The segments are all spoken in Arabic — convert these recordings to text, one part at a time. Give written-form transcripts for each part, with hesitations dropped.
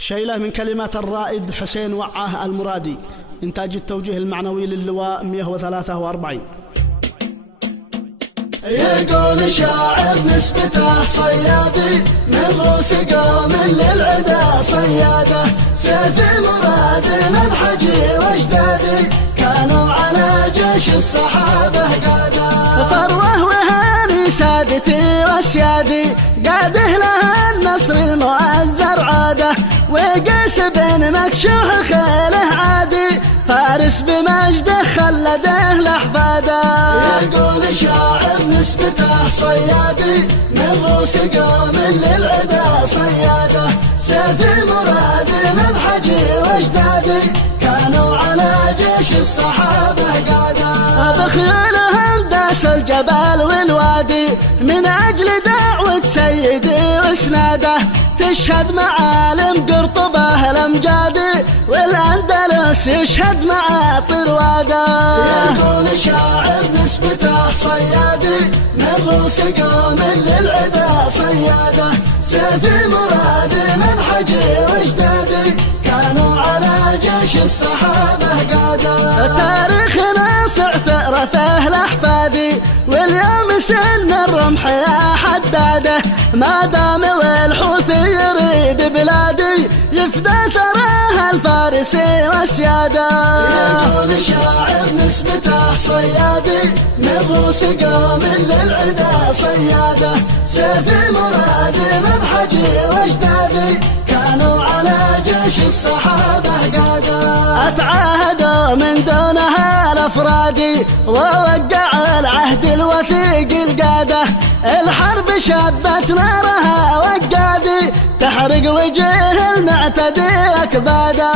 شيلة من كلمات الرائد حسين وعاه المرادي. إنتاج التوجيه المعنوي للواء 143. يقول شاعر نسبته صيادي من روس قوم للعدا صياده، سيف مراد مذحجي واجدادي كانوا على جيش الصحابة قادة. فروه وهاني سادتي واسيادي قاده لها النصر المؤزر عاده، وقيس بن مكشوح خيله عادي فارس بمجده خلده لأحفاده. يقول شاعر نسبته صيادي من روس قوم للعدا صياده، سيف مراد مذحجي واجدادي كانوا على جيش الصحابة قادة. بخيولهم داس الجبل والوادي من أجل دعوة سيدي واسناده، تشهد معالم قرطبة الأمجادي والأندلس يشهد مع طرواده. يقول شاعر نسبته صيادي من روس قوم للعدا صياده، سيف مراد مذحجي واجدادي كانوا على جيش الصحابة قادة. تاريخنا صعت رثه لأحفادي واليوم سن الرمح يا حداده، ما دام والحوثي يريد بلادي يفدى ثراها الفارسي والسيادة. يقول شاعر نسبته صيادي من روس قوم للعدا صياده، سيف مراد مذحجي واجدادي كانوا على جيش الصحابة قادة. اتعاهدوا من دونها الافرادي ووقع العهد الوثيق القاده، الحرب شبت نارها وقادي تحرق وجه المعتدي واكباده.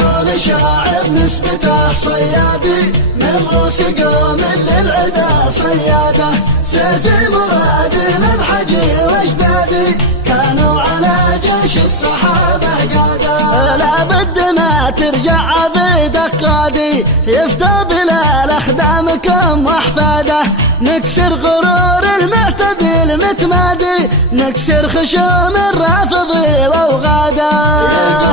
يقول شاعر نسبته صيادي من روس قوم للعدا صياده، سيف مراد مذحجي واجدادي كانوا على جيش الصحابة قادة. لابد ما ترجع عبيد قادي يفتى بلا اخدامكم واحفاده، نكسر غرور المعتدي المتمادي نكسر خشوم الرافضي واوغاده.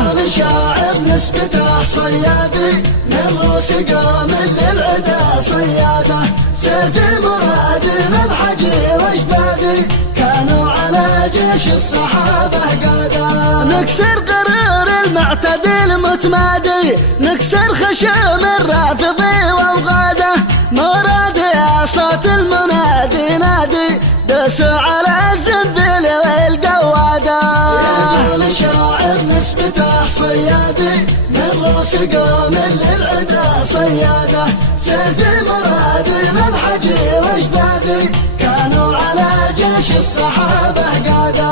يقول شاعر نسبته صيادي من روس قوم للعدا صياده، سيف مراد مذحجي واجدادي كانوا على جيش الصحابة قادة. نكسر غرور المعتدي المتمادي نكسر خشوم الرافضي واوغاده، مرادي يا صوت المنادي نادي دوسوا على الزنبيل والقواده. يقول شاعر نسبته صيادي من روس قوم للعدا صياده، سيف مراد مذحجي واجدادي كانوا على جيش الصحابة قادة.